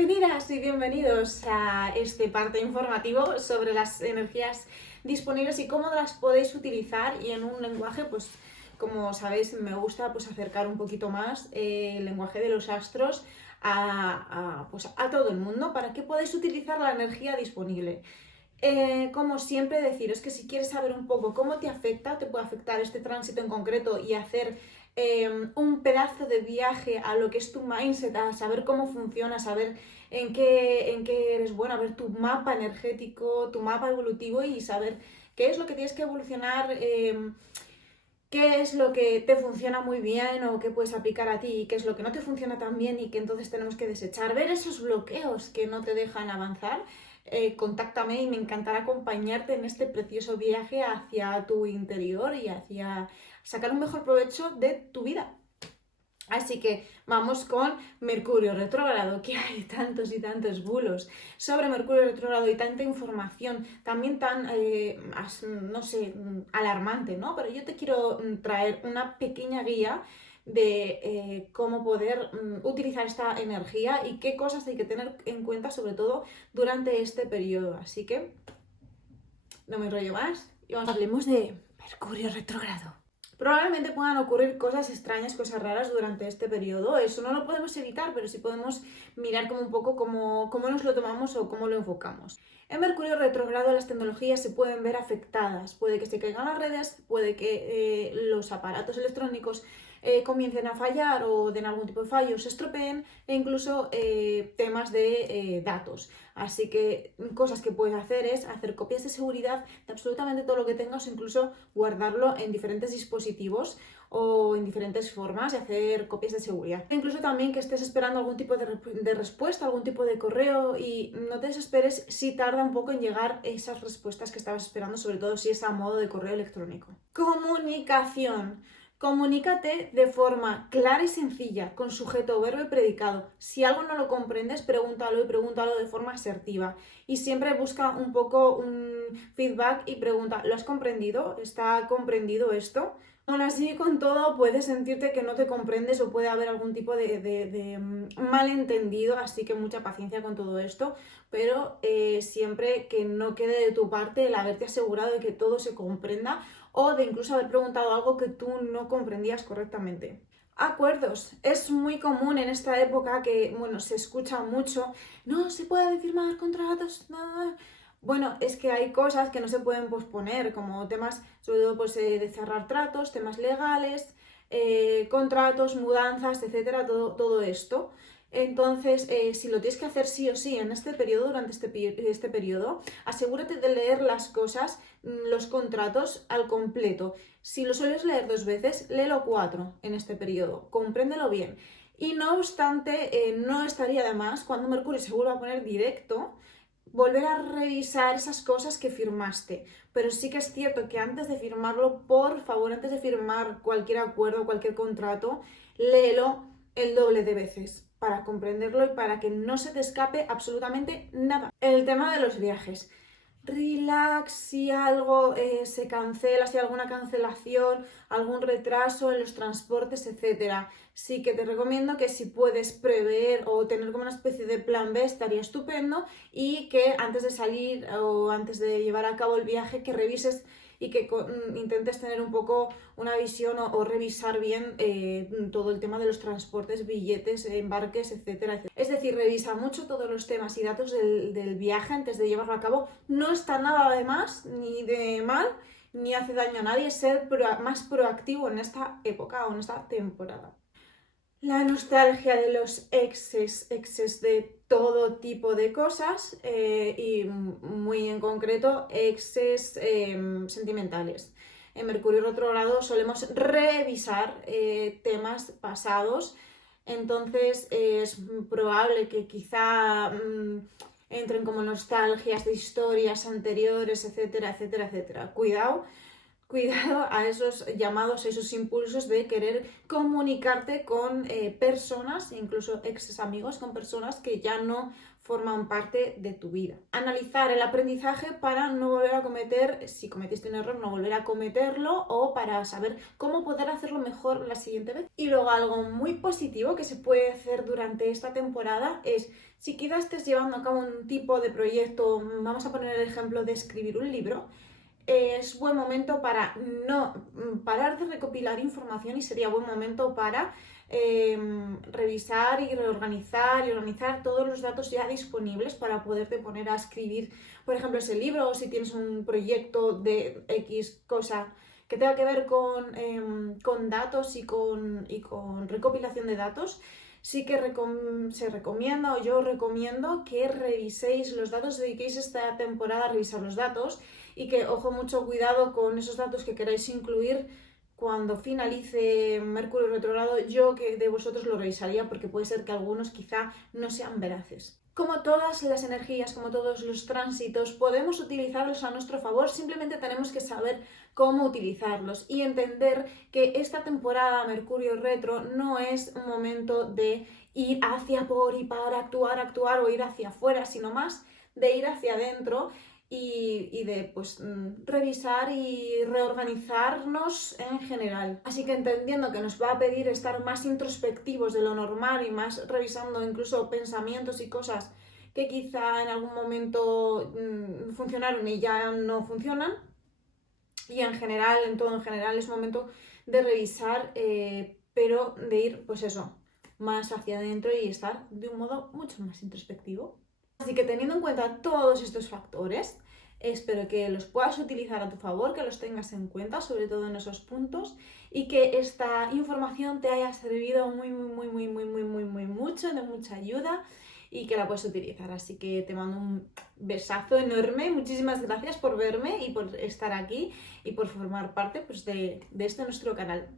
Bienvenidas y bienvenidos a este parte informativo sobre las energías disponibles y cómo las podéis utilizar, y en un lenguaje, pues como sabéis, me gusta pues acercar un poquito más el lenguaje de los astros pues, a todo el mundo para que podáis utilizar la energía disponible. Como siempre, deciros que si quieres saber un poco cómo te afecta, te puede afectar este tránsito en concreto y hacer un pedazo de viaje a lo que es tu mindset, a saber cómo funciona, a saber en qué eres bueno, a ver tu mapa energético, tu mapa evolutivo y saber qué es lo que tienes que evolucionar, qué es lo que te funciona muy bien o qué puedes aplicar a ti y qué es lo que no te funciona tan bien y que entonces tenemos que desechar, ver esos bloqueos que no te dejan avanzar. Contáctame y me encantará acompañarte en este precioso viaje hacia tu interior y hacia sacar un mejor provecho de tu vida. Así que vamos con Mercurio retrógrado, que hay tantos y tantos bulos sobre Mercurio retrógrado y tanta información, también tan, no sé, alarmante, ¿no? Pero yo te quiero traer una pequeña guía de cómo poder utilizar esta energía y qué cosas hay que tener en cuenta, sobre todo durante este periodo. Así que no me enrollo más y hablemos de Mercurio retrógrado. Probablemente puedan ocurrir cosas extrañas, cosas raras durante este periodo. Eso no lo podemos evitar, pero sí podemos mirar como un poco cómo nos lo tomamos o cómo lo enfocamos. En Mercurio retrógrado las tecnologías se pueden ver afectadas. Puede que se caigan las redes, puede que los aparatos electrónicos comiencen a fallar o den algún tipo de fallo, se estropeen, e incluso temas de datos. Así que cosas que puedes hacer es hacer copias de seguridad de absolutamente todo lo que tengas, incluso guardarlo en diferentes dispositivos o en diferentes formas y hacer copias de seguridad. Incluso también que estés esperando algún tipo de respuesta, algún tipo de correo, y no te desesperes si tarda un poco en llegar esas respuestas que estabas esperando, sobre todo si es a modo de correo electrónico. Comunicación. Comunícate de forma clara y sencilla, con sujeto, verbo y predicado. Si algo no lo comprendes, pregúntalo, y pregúntalo de forma asertiva. Y siempre busca un poco un feedback y pregunta, ¿lo has comprendido? ¿Está comprendido esto? Aún así, con todo, puedes sentirte que no te comprendes o puede haber algún tipo de malentendido, así que mucha paciencia con todo esto, pero siempre que no quede de tu parte el haberte asegurado de que todo se comprenda, o de incluso haber preguntado algo que tú no comprendías correctamente. Acuerdos. Es muy común en esta época que, bueno, se escucha mucho, no se pueden firmar contratos, nada. Bueno, es que hay cosas que no se pueden posponer, como temas, sobre todo, pues, de cerrar tratos, temas legales, contratos, mudanzas, etcétera, todo esto. Entonces, si lo tienes que hacer sí o sí en este periodo, durante este periodo, asegúrate de leer las cosas, los contratos al completo. Si lo sueles leer 2 veces, léelo 4 en este periodo, compréndelo bien. Y no obstante, no estaría de más, cuando Mercurio se vuelva a poner directo, volver a revisar esas cosas que firmaste. Pero sí que es cierto que antes de firmarlo, por favor, antes de firmar cualquier acuerdo, cualquier contrato, léelo el doble de veces para comprenderlo y para que no se te escape absolutamente nada. El tema de los viajes. Relax, si algo se cancela, si hay alguna cancelación, algún retraso en los transportes, etcétera. Sí que te recomiendo que si puedes prever o tener como una especie de plan B, estaría estupendo, y que antes de salir o antes de llevar a cabo el viaje, que revises y que intentes tener un poco una visión o revisar bien todo el tema de los transportes, billetes, embarques, etcétera, etcétera. Es decir, revisa mucho todos los temas y datos del viaje antes de llevarlo a cabo. No está nada de más ni de mal, ni hace daño a nadie ser más proactivo en esta época o en esta temporada. La nostalgia de los exes de todo tipo de cosas, y muy en concreto exes sentimentales. En Mercurio retrógrado solemos revisar temas pasados, entonces es probable que quizá entren como nostalgias de historias anteriores, etcétera, etcétera, etcétera. Cuidado cuidado a esos llamados, a esos impulsos de querer comunicarte con personas, incluso ex amigos, con personas que ya no forman parte de tu vida. Analizar el aprendizaje para no volver a cometer, si cometiste un error, no volver a cometerlo, o para saber cómo poder hacerlo mejor la siguiente vez. Y luego algo muy positivo que se puede hacer durante esta temporada es, si quizás estés llevando a cabo un tipo de proyecto, vamos a poner el ejemplo de escribir un libro, es buen momento para no parar de recopilar información y sería buen momento para revisar y reorganizar y organizar todos los datos ya disponibles para poderte poner a escribir, por ejemplo, ese libro, o si tienes un proyecto de X cosa que tenga que ver con datos y con recopilación de datos. Sí que se recomienda, o yo recomiendo, que reviséis los datos, dediquéis esta temporada a revisar los datos y que, ojo, mucho cuidado con esos datos que queráis incluir cuando finalice Mercurio retrógrado. Yo que de vosotros lo revisaría porque puede ser que algunos quizá no sean veraces. Como todas las energías, como todos los tránsitos, podemos utilizarlos a nuestro favor, simplemente tenemos que saber cómo utilizarlos y entender que esta temporada Mercurio retro no es un momento de ir hacia por y para actuar o ir hacia afuera, sino más de ir hacia adentro y de revisar y reorganizarnos en general. Así que entendiendo que nos va a pedir estar más introspectivos de lo normal y más revisando incluso pensamientos y cosas que quizá en algún momento funcionaron y ya no funcionan, y en general, en todo en general, es momento de revisar, pero de ir, pues eso, más hacia adentro y estar de un modo mucho más introspectivo. Así que teniendo en cuenta todos estos factores, espero que los puedas utilizar a tu favor, que los tengas en cuenta, sobre todo en esos puntos, y que esta información te haya servido muy mucho, de mucha ayuda, y que la puedes utilizar. Así que te mando un besazo enorme, muchísimas gracias por verme y por estar aquí y por formar parte, pues, de este nuestro canal.